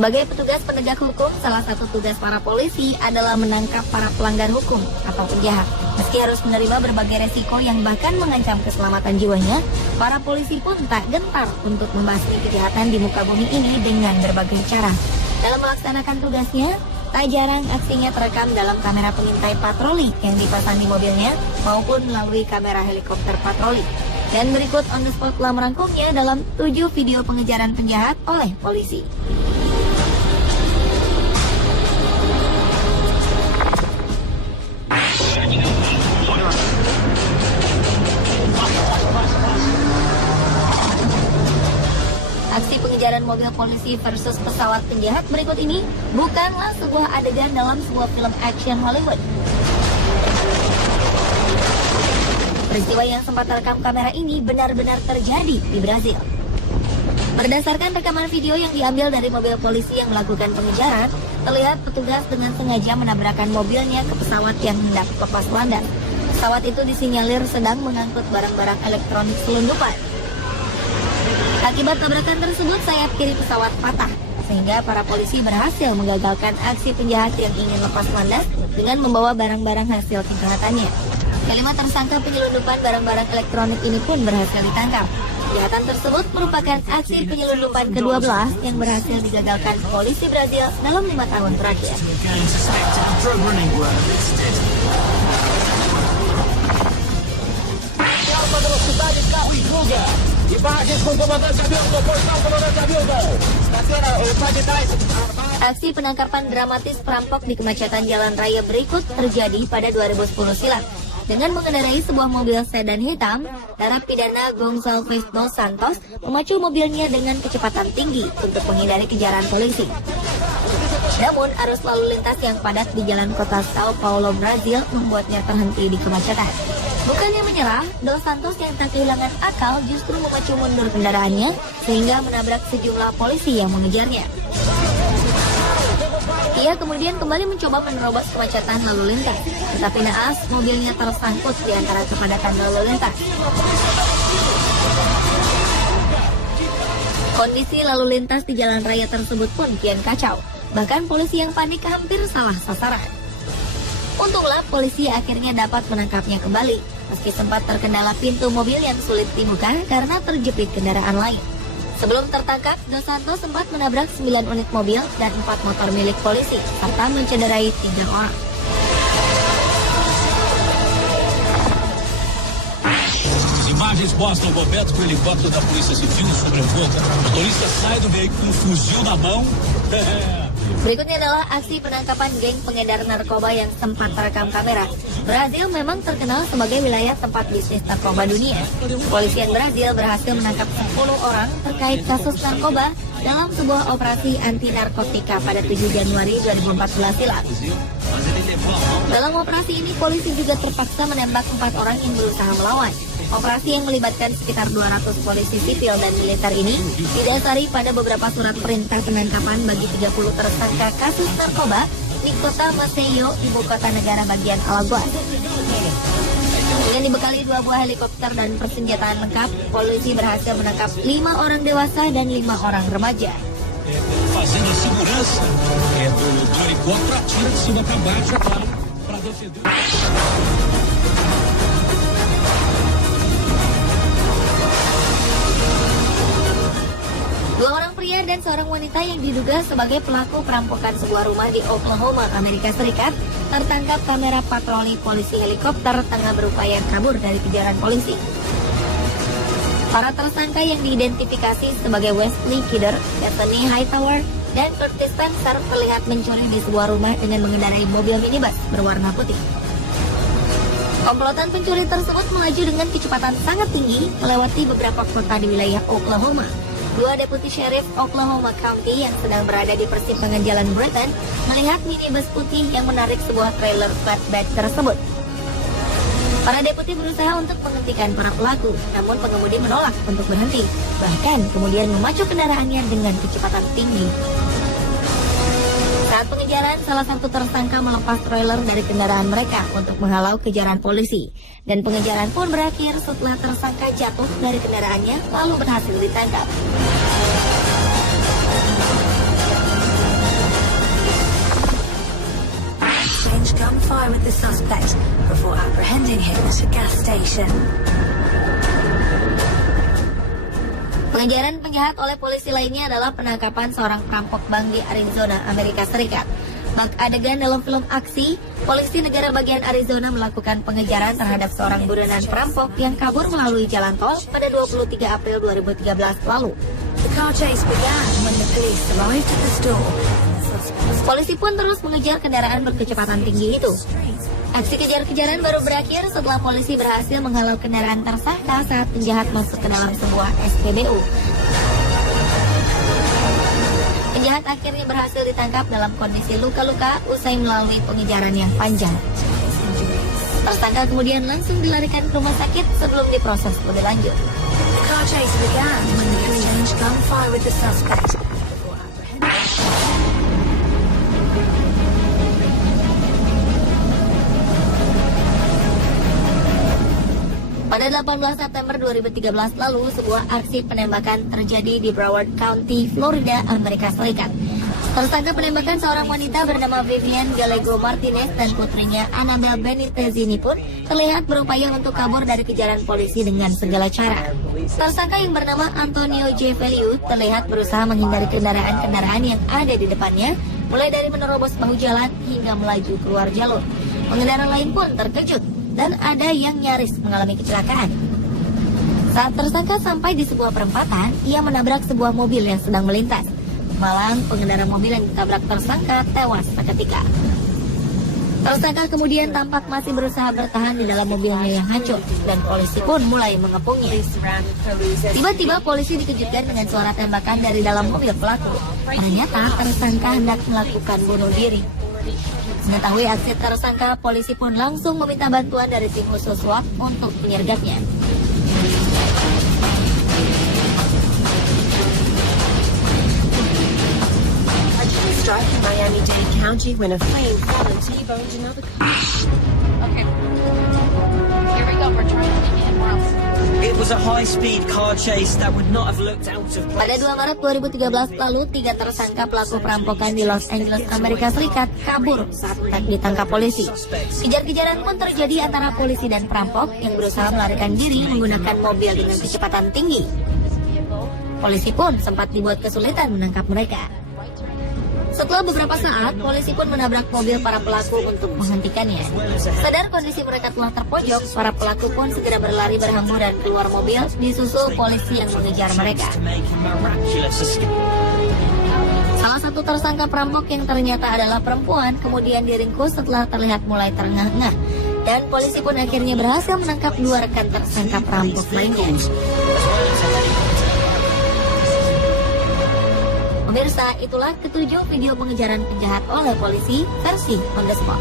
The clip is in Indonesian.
Sebagai petugas penegak hukum, salah satu tugas para polisi adalah menangkap para pelanggar hukum atau penjahat. Meski harus menerima berbagai resiko yang bahkan mengancam keselamatan jiwanya, para polisi pun tak gentar untuk membasmi kejahatan di muka bumi ini dengan berbagai cara. Dalam melaksanakan tugasnya, tak jarang aksinya terekam dalam kamera pengintai patroli yang dipasang di mobilnya maupun melalui kamera helikopter patroli. Dan berikut on the spot telah merangkumnya dalam 7 video pengejaran penjahat oleh polisi. Aksi pengejaran mobil polisi versus pesawat penjahat berikut ini bukanlah sebuah adegan dalam sebuah film action Hollywood. Peristiwa yang sempat terekam kamera ini benar-benar terjadi di Brazil. Berdasarkan rekaman video yang diambil dari mobil polisi yang melakukan pengejaran, terlihat petugas dengan sengaja menabrakkan mobilnya ke pesawat yang hendak lepas landas. Pesawat itu disinyalir sedang mengangkut barang-barang elektronik selundupan. Akibat tabrakan tersebut, sayap kiri pesawat patah, sehingga para polisi berhasil menggagalkan aksi penjahat yang ingin lepas landas dengan membawa barang-barang hasil kejahatannya. Kelima tersangka penyelundupan barang-barang elektronik ini pun berhasil ditangkap. Kejahatan tersebut merupakan aksi penyelundupan ke-12 yang berhasil digagalkan polisi Brazil dalam 5 tahun terakhir. Aksi penangkapan dramatis perampok di kemacetan jalan raya berikut terjadi pada 2010 silam. Dengan mengendarai sebuah mobil sedan hitam, narapidana Gonçalves dos Santos memacu mobilnya dengan kecepatan tinggi untuk menghindari kejaran polisi. Namun, arus lalu lintas yang padat di jalan kota Sao Paulo, Brazil membuatnya terhenti di kemacetan. Bukannya menyerah, Dos Santos yang tak kehilangan akal justru memacu mundur kendaraannya sehingga menabrak sejumlah polisi yang mengejarnya. Ia kemudian kembali mencoba menerobos kemacetan lalu lintas, tetapi naas mobilnya tersangkut di antara kepadatan lalu lintas. Kondisi lalu lintas di jalan raya tersebut pun kian kacau. Bahkan polisi yang panik hampir salah sasaran. Untunglah polisi akhirnya dapat menangkapnya kembali, meski sempat terkendala pintu mobil yang sulit dibuka karena terjepit kendaraan lain. Sebelum tertangkap, Dos Santos sempat menabrak 9 unit mobil dan 4 motor milik polisi, serta mencederai 3 orang. Imagens mostram Roberto com o helicóptero da Polícia Civil sobrevoa. O motorista sai do veículo com um fuzil na mão. Berikutnya adalah aksi penangkapan geng pengedar narkoba yang sempat terekam kamera. Brazil memang terkenal sebagai wilayah tempat bisnis narkoba dunia. Kepolisian Brazil berhasil menangkap 10 orang terkait kasus narkoba dalam sebuah operasi anti narkotika pada 7 Januari 2014 silam. Dalam operasi ini, polisi juga terpaksa menembak 4 orang yang berusaha melawan. Operasi yang melibatkan sekitar 200 polisi sipil dan militer ini didasari pada beberapa surat perintah penangkapan bagi 30 tersangka kasus narkoba di kota Maceió, ibu kota negara bagian Alagoas. Dengan dibekali 2 buah helikopter dan persenjataan lengkap, polisi berhasil menangkap 5 orang dewasa dan 5 orang remaja. Fazendo segurança do helicóptero atira de cima para baixo, claro, para defender. Dua orang pria dan seorang wanita yang diduga sebagai pelaku perampokan sebuah rumah di Oklahoma, Amerika Serikat, tertangkap kamera patroli polisi helikopter tengah berupaya kabur dari kejaran polisi. Para tersangka yang diidentifikasi sebagai Wesley Kidder, Bethany Hightower, dan Curtis Spencer terlihat mencuri di sebuah rumah dengan mengendarai mobil minibus berwarna putih. Komplotan pencuri tersebut melaju dengan kecepatan sangat tinggi melewati beberapa kota di wilayah Oklahoma. 2 deputi sheriff Oklahoma County yang sedang berada di persimpangan Jalan Brighton melihat minibus putih yang menarik sebuah trailer flatbed tersebut. Para deputi berusaha untuk menghentikan para pelaku, namun pengemudi menolak untuk berhenti, bahkan kemudian memacu kendaraannya dengan kecepatan tinggi. Saat pengejaran, salah satu tersangka melepas trailer dari kendaraan mereka untuk menghalau kejaran polisi. Dan pengejaran pun berakhir setelah tersangka jatuh dari kendaraannya lalu berhasil ditangkap. exchanged gunfire with the suspect before apprehending him at a gas station. Pengejaran penjahat oleh polisi lainnya adalah penangkapan seorang perampok bank di Arizona, Amerika Serikat. Bak adegan dalam film aksi, polisi negara bagian Arizona melakukan pengejaran terhadap seorang buronan perampok yang kabur melalui jalan tol pada 23 April 2013 lalu. The car chase began when the police arrived at the store. Polisi pun terus mengejar kendaraan berkecepatan tinggi itu. Aksi kejar-kejaran baru berakhir setelah polisi berhasil menghalau kendaraan tersangka saat penjahat masuk ke dalam sebuah SPBU. Penjahat akhirnya berhasil ditangkap dalam kondisi luka-luka usai melalui pengejaran yang panjang. Tersangka kemudian langsung dilarikan ke rumah sakit sebelum diproses lebih lanjut. The car chase began when the exchanged gunfire with the suspect. Pada 18 September 2013 lalu, sebuah aksi penembakan terjadi di Broward County, Florida, Amerika Serikat. Tersangka penembakan seorang wanita bernama Vivian Gallego Martinez dan putrinya Annabelle Benitez ini pun terlihat berupaya untuk kabur dari kejaran polisi dengan segala cara. Tersangka yang bernama Antonio J. Value terlihat berusaha menghindari kendaraan-kendaraan yang ada di depannya, mulai dari menerobos bahu jalan hingga melaju keluar jalur. Pengendara lain pun terkejut dan ada yang nyaris mengalami kecelakaan. Saat tersangka sampai di sebuah perempatan, ia menabrak sebuah mobil yang sedang melintas. Malang, pengendara mobil yang ditabrak tersangka tewas seketika. Tersangka kemudian tampak masih berusaha bertahan di dalam mobilnya yang hancur, dan polisi pun mulai mengepungnya. Tiba-tiba polisi dikejutkan dengan suara tembakan dari dalam mobil pelaku. Ternyata tersangka hendak melakukan bunuh diri. Mengetahui aksi tersangka, polisi pun langsung meminta bantuan dari tim khusus SWAT untuk menyergapnya. Strike in Miami-Dade County when a plane fell and T-boned another car. Okay. Here we go. We're trying to get in. We're else. It was a high-speed car chase that would not have looked out of Pada place. 2 Maret 2013 lalu, 3 tersangka pelaku perampokan di Los Angeles, Amerika Serikat kabur saat ditangkap polisi. Kejar-kejaran pun terjadi antara polisi dan perampok yang berusaha melarikan diri menggunakan mobil dengan kecepatan tinggi. Polisi pun sempat dibuat kesulitan menangkap mereka. Setelah beberapa saat, polisi pun menabrak mobil para pelaku untuk menghentikannya. Sadar kondisi mereka telah terpojok, para pelaku pun segera berlari berhamburan keluar mobil, disusul polisi yang mengejar mereka. Salah satu tersangka perampok yang ternyata adalah perempuan kemudian diringkus setelah terlihat mulai terengah-engah. Dan polisi pun akhirnya berhasil menangkap 2 rekan tersangka perampok lainnya. Pemirsa, itulah ketujuh video pengejaran penjahat oleh polisi versi on the spot.